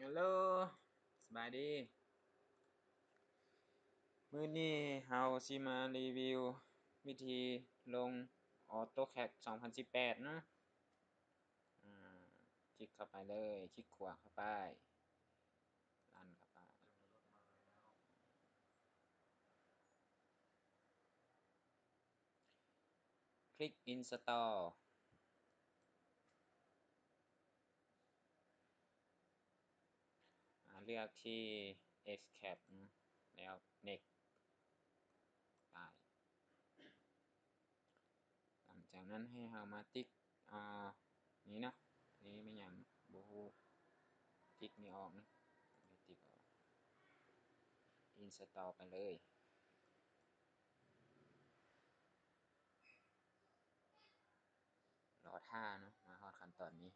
ฮัลโหลสบายดีมื้อนี้เฮาสิมารีวิววิธีลง AutoCAD 2018เนาะอ่าคลิกเข้าไปเลยคลิกขวาเข้าไปลันเข้าไปคลิก Install เลือกที่ XCAD แล้ว Next ไปหลังจากนั้นให้เฮามาติ๊กอ่านี้เนาะนี้ไม่หยังบ่ฮู้ติ๊กนี่ออกนะติ๊กออก Install ไปเลยรอท่าเนาะมาฮอดขั้นตอนนี้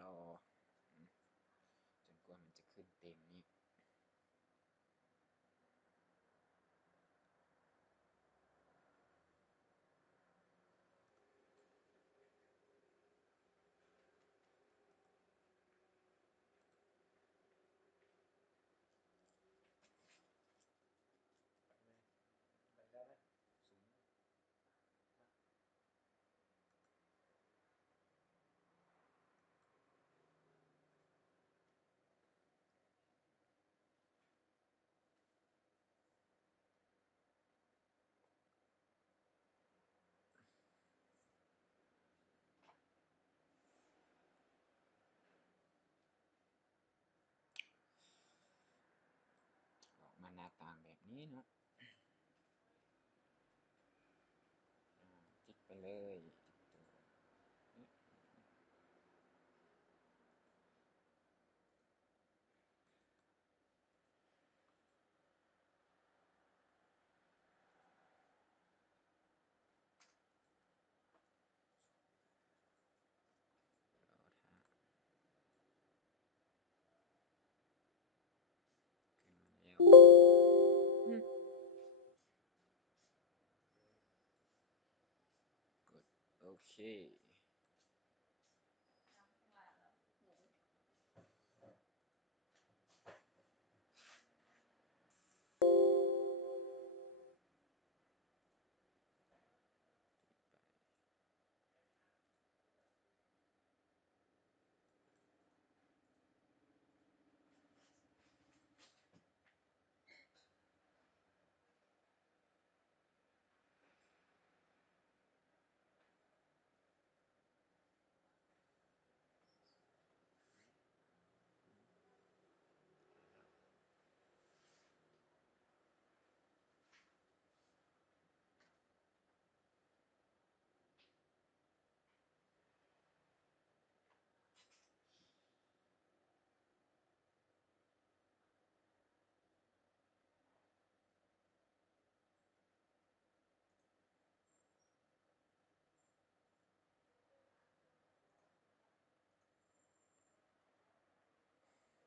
รอจนกว่ามันจะขึ้นเต็มนี้ออกมาหน้าต่างแบบนี้เนาะคลิกไปเลยรอท่าขึ้นมาแล้วกดโอเค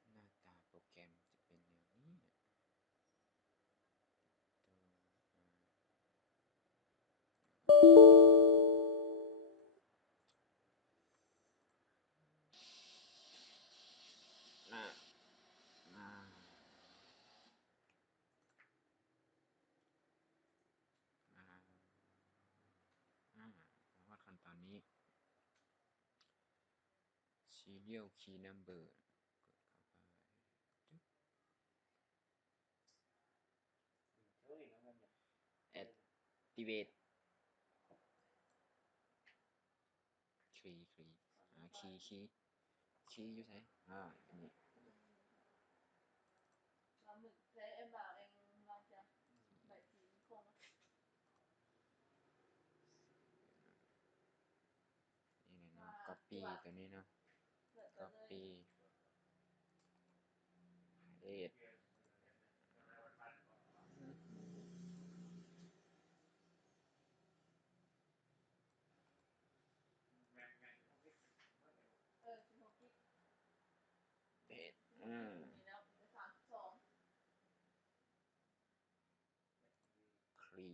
หน้าตาโปรแกรมจะเป็นแนวนี้นะอ่าอ่าอ่ามาว่าขั้นตอนนี้ serial key number กดเข้าไป activate key คีย์อยู่ไหนอันนี้ copy ตัวนี้เนาะ copy paste เพจคลี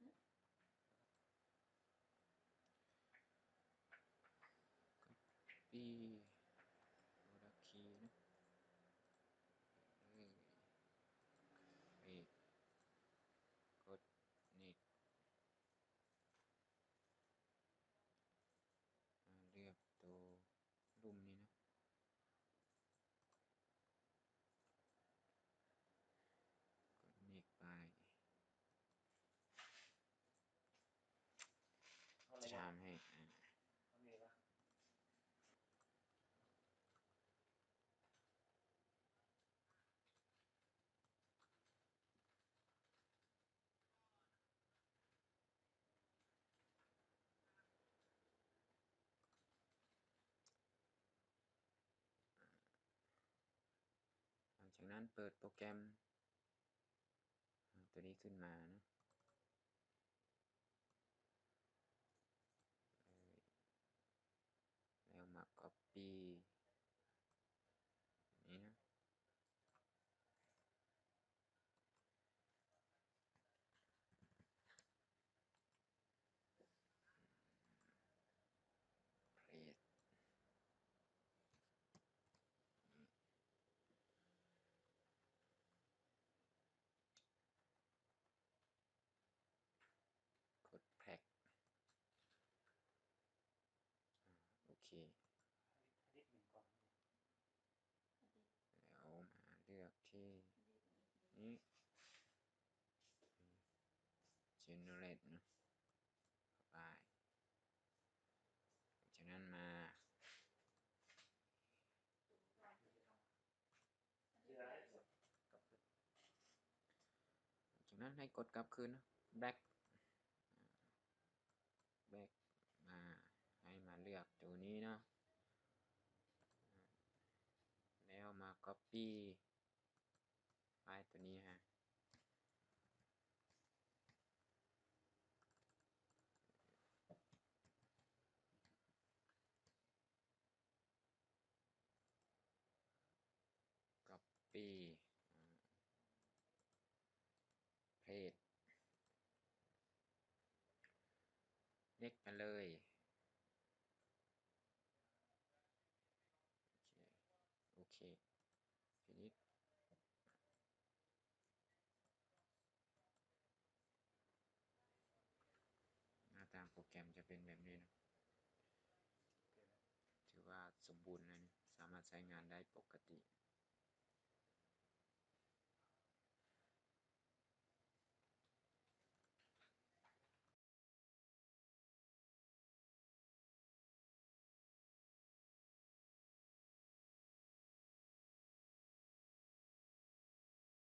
เนี่ย copy โปรดักคีย์นะเพจกด next เลือกตัวรูมนี้นะกด next ไปจะทำให้หลังจากนั้นเปิดโปรแกรมตัวนี้ขึ้นมานะแล้วมา copy นี้นะ paste กด pack โอเคแล้วมาเลือกที่นี้ generate นะไปจากนั้นมาจากนั้นให้กดกลับคืนนะ back มาให้มาเลือกตัวนี้เนาะแล้วมา copy ไฟล์ตัวนี้ฮะ copy paste next มาเลยโอเคทีนี้หน้าตาโปรแกรมจะเป็นแบบนี้นะถือว่าสมบูรณ์นะสามารถใช้งานได้ปกติ